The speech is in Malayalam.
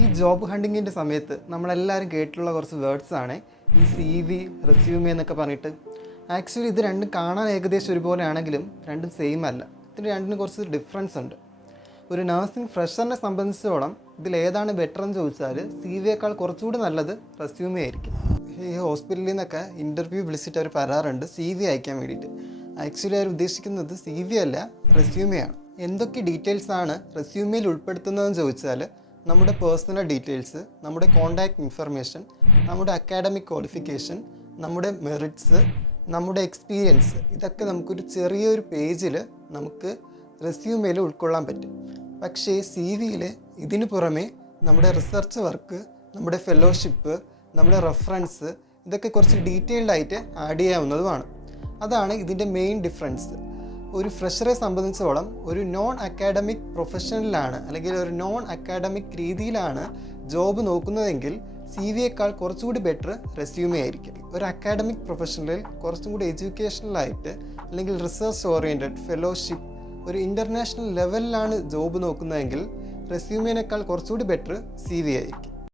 ഈ ജോബ് ഹണ്ടിങ്ങിന്റെ സമയത്ത് നമ്മളെല്ലാവരും കേട്ടിട്ടുള്ള കുറച്ച് വേർഡ്സ് ആണ്. ഈ സി വി റെസ്യൂമേ എന്നൊക്കെ പറഞ്ഞിട്ട്. ആക്ച്വലി ഇത് രണ്ടും കാണാൻ ഏകദേശം ഒരുപോലെയാണെങ്കിലും രണ്ടും സെയിം അല്ല. ഇതിന് രണ്ടിനും കുറച്ച് ഡിഫറൻസ് ഉണ്ട്. ഒരു നഴ്സിംഗ് ഫ്രഷറിനെ സംബന്ധിച്ചോളം ഇതിൽ ഏതാണ് ബെറ്റർ എന്ന് ചോദിച്ചാൽ സി വിയേക്കാൾ കുറച്ചുകൂടി നല്ലത് റെസ്യൂമേ ആയിരിക്കും. ഈ ഹോസ്പിറ്റലിൽ നിന്നൊക്കെ ഇന്റർവ്യൂ വിളിച്ചിട്ട് അവർ പറയാറുണ്ട് സി വി അയക്കാൻ വേണ്ടിയിട്ട്. ആക്ച്വലി അവർ ഉദ്ദേശിക്കുന്നത് സി വി അല്ല റെസ്യൂമേ ആണ്. എന്തൊക്കെ ഡീറ്റെയിൽസ് ആണ് റെസ്യൂമേയിൽ ഉൾപ്പെടുത്തുന്നതെന്ന് ചോദിച്ചാൽ നമ്മുടെ പേഴ്സണൽ ഡീറ്റെയിൽസ് നമ്മുടെ കോണ്ടാക്ട് ഇൻഫർമേഷൻ നമ്മുടെ അക്കാഡമിക് ക്വാളിഫിക്കേഷൻ നമ്മുടെ മെറിറ്റ്സ് നമ്മുടെ എക്സ്പീരിയൻസ് ഇതൊക്കെ നമുക്കൊരു ചെറിയൊരു പേജിൽ നമുക്ക് റെസ്യൂമേയിൽ ഉൾക്കൊള്ളാൻ പറ്റും. പക്ഷേ സി വിയിൽ ഇതിന് പുറമേ നമ്മുടെ റിസർച്ച് വർക്ക് നമ്മുടെ ഫെലോഷിപ്പ് നമ്മുടെ റെഫറൻസ് ഇതൊക്കെ കുറച്ച് ഡീറ്റെയിൽഡ് ആയിട്ട് ആഡ് ചെയ്യാവുന്നതുമാണ്. അതാണ് ഇതിന്റെ മെയിൻ ഡിഫറൻസ് ഒരു ഫ്രഷറെ സംബന്ധിച്ചോളം ഒരു നോൺ അക്കാഡമിക് പ്രൊഫഷനിലാണ് അല്ലെങ്കിൽ ഒരു നോൺ അക്കാഡമിക് രീതിയിലാണ് ജോബ് നോക്കുന്നതെങ്കിൽ സി വിയേക്കാൾ കുറച്ചുകൂടി ബെറ്റർ റെസ്യൂമേ ആയിരിക്കും. ഒരു അക്കാഡമിക് പ്രൊഫഷണലിൽ കുറച്ചും കൂടി എഡ്യൂക്കേഷണലായിട്ട് അല്ലെങ്കിൽ റിസർച്ച് ഓറിയന്റഡ് ഫെലോഷിപ്പ് ഒരു ഇന്റർനാഷണൽ ലെവലിലാണ് ജോബ് നോക്കുന്നതെങ്കിൽ റെസ്യൂമേനേക്കാൾ കുറച്ചുകൂടി ബെറ്റർ സി വി ആയിരിക്കും.